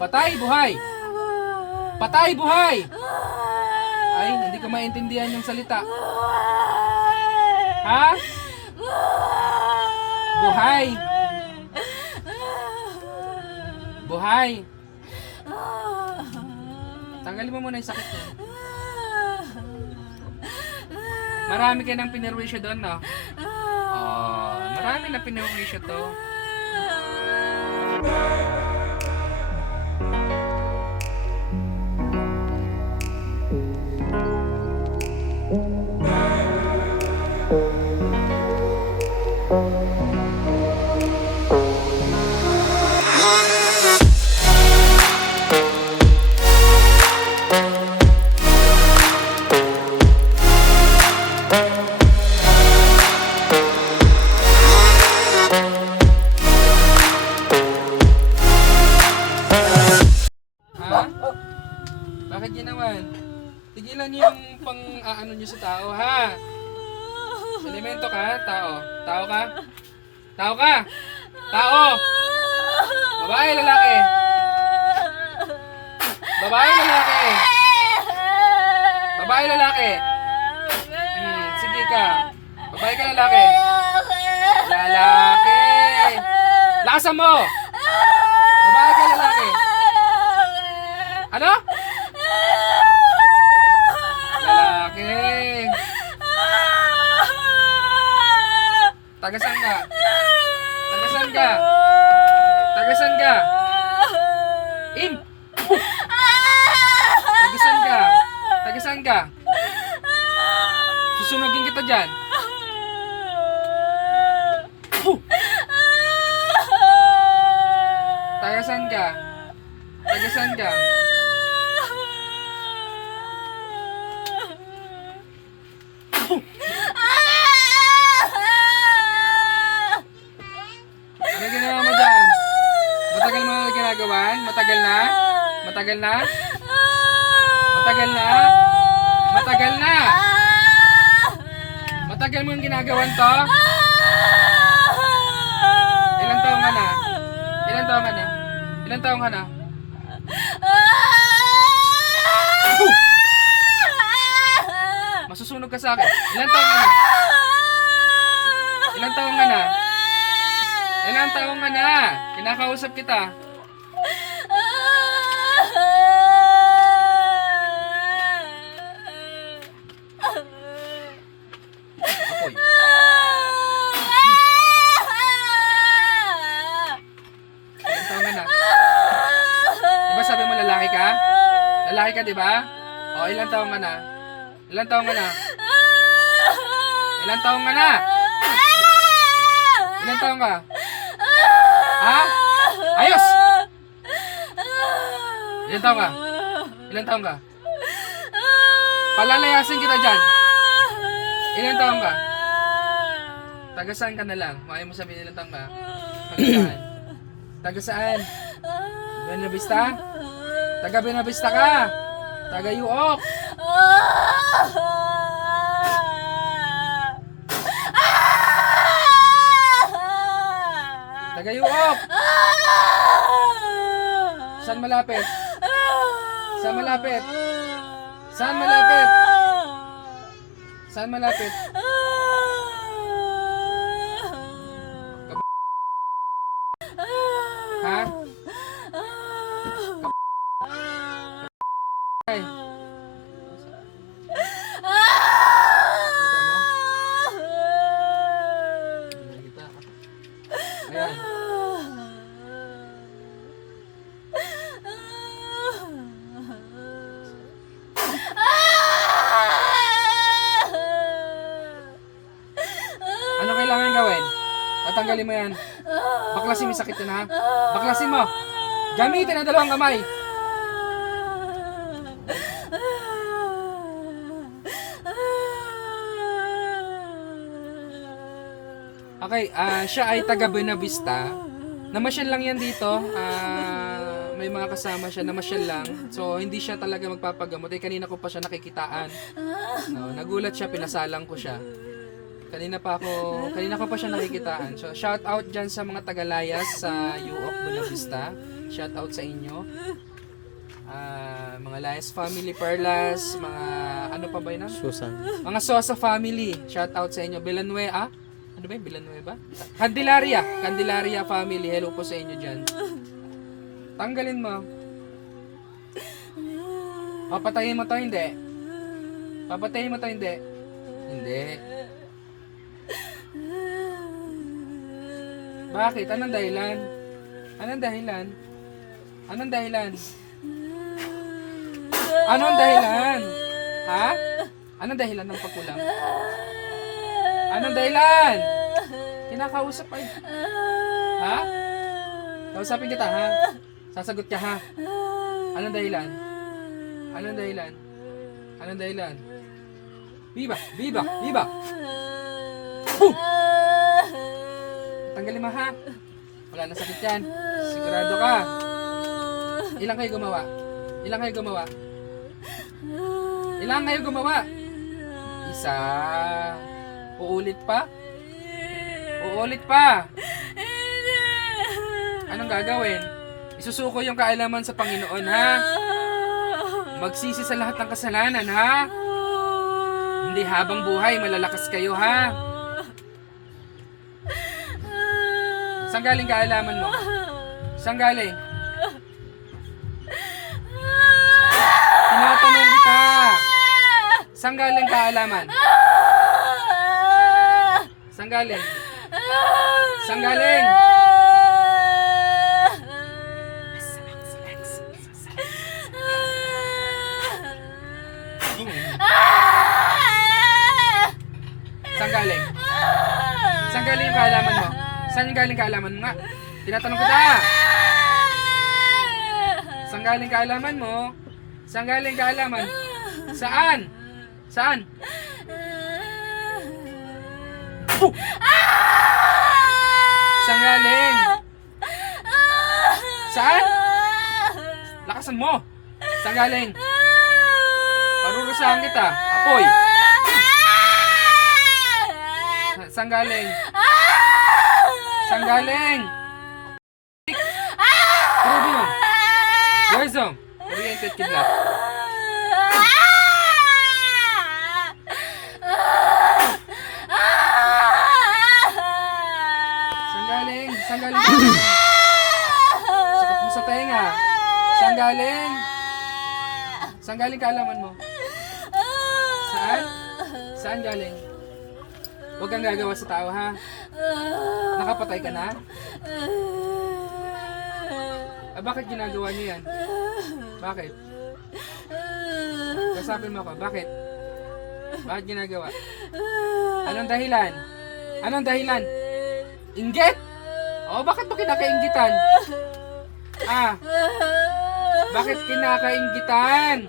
Patay, buhay. Patay, buhay. Ay, hindi ko maintindihan yung salita. Ha? Buhay. Buhay. Tanggalin mo muna yung sakit niya. Marami ka nang pinirwisyo doon, no? Oh, marami na pinirwisyo to. Bakit yun naman? Tigilan niyo yung pang-aano niyo sa tao, ha? Elemento ka, tao. Tao ka? Tao ka? Tao! Babae, lalaki? Babae, lalaki? Babae, lalaki? Sige ka. Babae ka, lalaki? Lalaki! Lakasan mo! Babae ka, lalaki? Ano? Lalaki. Tagasan ka. Tagasan ka. Tagasan ka. Im. Tagasan ka. Tagasan ka. Susunugin kita dyan. Tagasan ka. Tagasan ka. Ano ginawa mo dyan? Matagal mo na ginagawan? Matagal na? Matagal na? Matagal na? Matagal na? Matagal mo yung ginagawan to? Ilang taong ka na? Ilang taong ka na? Ilang taong ka na? Masusunog ka sa akin. Ilang taong ka na? Ilang taong ka na? Ilang taong ka na? Kinakausap kita. Apoy. Ilang taong ka na? Diba sabi mo lalaki ka? Lalaki ka, diba? O, ilang taong ka na? Ilang taong ka na? Ilang taong ka na? Ilang taong ka? Ha? Ayos! Ilang taong ka? Ilang taong ka? Palalayasin kita dyan. Ilang taong ka? Tagasaan ka na lang. Makain mo sabihin ilang taong ka? Tagasaan. Tagasaan? Benavista? Taga Benavista ka? Taga Yuok? Taga Yuok? Saan malapit? Saan malapit? Saan malapit? Saan malapit? Ha? Ay. Kita mo? Ayan. Ano kailangan gawin? Tatanggalin mo yan. Baklasin mo yung sakit yun, ha? Baklasin mo. Gamitin ang dalawang kamay. Okay, siya ay taga Benavista. Namasyal lang yan dito. May mga kasama siya, namasyal lang. So, hindi siya talaga magpapagamot. Kanina ko pa siya nakikitaan. No, nagulat siya, pinasalang ko siya. Kanina ko pa siya nakikitaan. So, shout out dyan sa mga Tagalayas sa Yuok, Benavista. shout out sa inyo. Mga Lias family, Perlas, mga ano pa ba yun? Susan. Mga Sosa family, shout out sa inyo. Villanueva, ano ba yun? Villanueva? Candelaria family, hello po sa inyo dyan. Tanggalin mo. Papatayin mo to, hindi. Papatayin mo to, hindi. Hindi. Bakit? Anong dahilan? Anong dahilan? Anong dahilan? Anong dahilan? Ha? Anong dahilan ng pagkulang? Anong dahilan? Kinakausap ay. Ha? Kausapin kita, ha? Sasagot ka, ha? Anong dahilan? Anong dahilan? Anong dahilan? Viva! Viva! Viva! Boom! Tanggalin mo, ha? Wala na sakit yan. Sigurado ka. Ilang kayo gumawa? Ilang kayo gumawa? Ilang kayo gumawa? Isa. Uulit pa? Uulit pa. Anong gagawin? Isusuko yung kaalaman sa Panginoon, ha? Magsisi sa lahat ng kasalanan, ha? Hindi habang buhay, malalakas kayo, ha? Saan galing kaalaman mo? Saan galing? Tinatanong kita. Saan galing kaalaman? Saan galing? Saan galing? Saan galing? Saan galing yung kaalaman mo? Saan yung galing kaalaman mo nga? Tinatanong kita. Saan galing kaalaman mo? Saan galing kaalaman? Saan? Saan? Saan galing? Saan? Lakasan mo. Saan galing? Parurusahan kita. Apoy. Saan galing? Saan galing? Rubium. Warzone. Oriented kidnap. Saan galing? Saan galing? Sakit mo sa tenga. Saan galing? Saan galing kaalaman mo? Saan? Saan galing? Huwag kang gagawa sa tao, ha? Nakapatay ka na? Bakit ginagawa niyo yan? Bakit? Kasapin mo ako, bakit? Bakit ginagawa? Anong dahilan? Anong dahilan? Inggit? O, bakit mo kinakainggitan? Bakit kinakainggitan?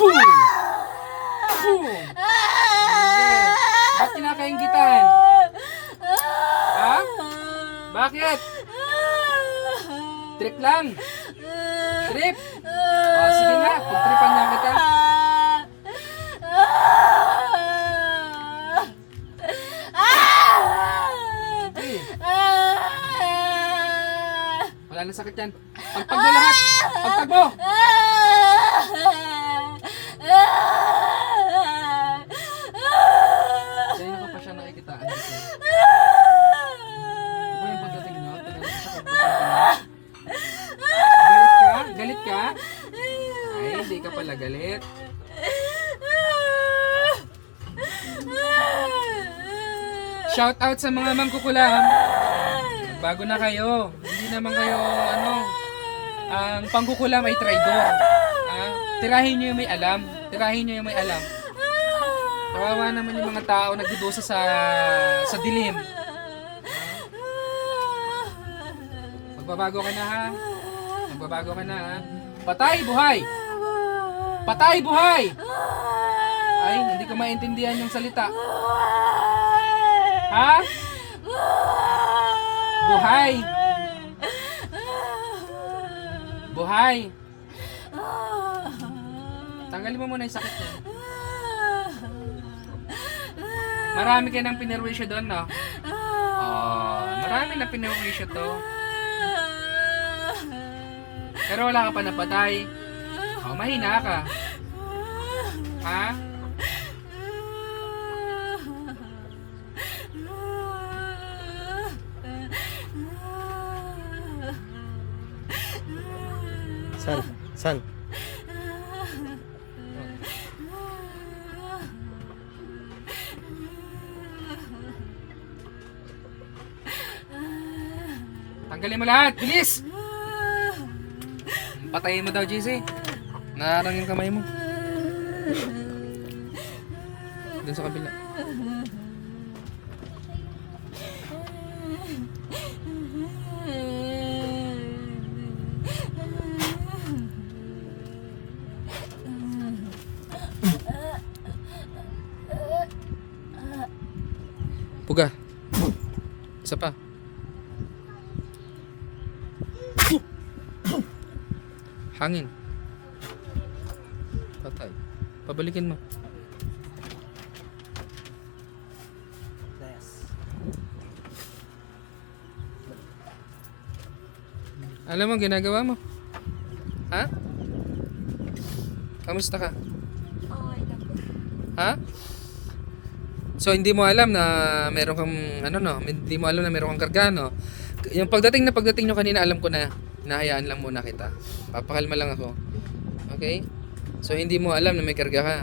Boom! Boom! Bakit kinakainggitan? Ha? Bakit? Trip lang. Trip. Sige nga, pagtripan niya kita. Sige. Wala na sakit yan. Pagpagbo lahat. Pagpagbo. Kaya ko pa siya nakikitaan dito. Ito yung pagdating nyo. Tinanong ko siya pagpagbo. Galit ka? Galit ka? Ay, hindi ka pala galit. Shout out sa mga mangkukulam. Bago na kayo. Hindi naman kayo, ang pangkukulam ay traidor. Tirahin nyo yung may alam. Tirahin nyo yung may alam. Kawawa naman yung mga tao nagdudusa sa dilim. Magbabago ka na, ha? Magbabago ka na, ha? Patay, buhay! Patay, buhay! Ay, hindi ko maintindihan yung salita. Ha? Buhay! Buhay! Tanggalin mo muna yung sakit niya. Marami ka ng pinirwisyo doon, no? Marami na pinawisyo to. Pero wala ka pa napatay. Oh, mahina ka. Ha? San? San? Tanggalin mo lahat, bilis! Patayin mo daw, JC. Naarang yung kamay mo. Doon sa kabila. Puga. Isa pa. Hangin. Patay. Pabalikin mo. Yes. Alam mo, ginagawa mo. Ha? Kamusta ka? Okay lang po. Ha? So hindi mo alam na meron kang hindi mo alam na meron kang karga, no? Yung pagdating nyo kanina, alam ko na nahayaan lang muna kita. Papakalma lang ako. Okay? So hindi mo alam na may karga ka.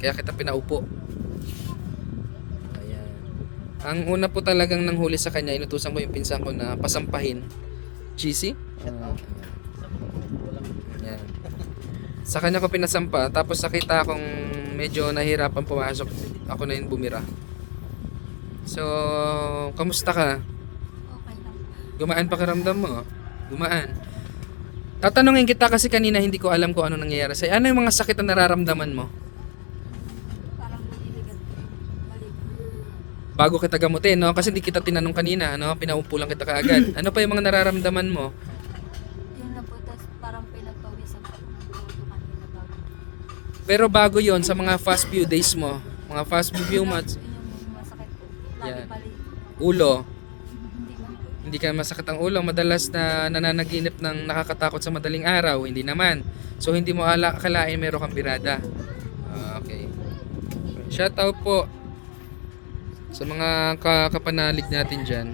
Kaya kita pinaupo. Ayan. Ang una po talagang nanghuli sa kanya, inutusan ko yung pinsan ko na pasampahin. GC? Ayan. Sa kanya ko pinasampa, tapos nakita akong medyo nahirapan pumasok, ako na yung bumira. So, kamusta ka? Okay lang. Gumaan pakiramdam mo? Gumaan. Tatanungin kita kasi kanina hindi ko alam kung ano nangyayari sa'yo. Ano yung mga sakit na nararamdaman mo? Parang buliligat po. Balik. Bago kita gamutin, no? Kasi hindi kita tinanong kanina, no? Pinaupo lang kita kaagad. Ano pa yung mga nararamdaman mo? Yun na po, tapos parang pinagpawisan po ng buto kanina bago. Pero bago yon sa mga fast few days mo, mga fast few months, Yun yung masakit po. Lagi Yan. balik. ulo, Hindi man po. hindi ka masakit ang ulo, madalas na nananaginip ng nakakatakot sa madaling araw, hindi naman. So hindi mo akalain meron kang birada. Okay. Shout out po sa mga kapanalig natin dyan.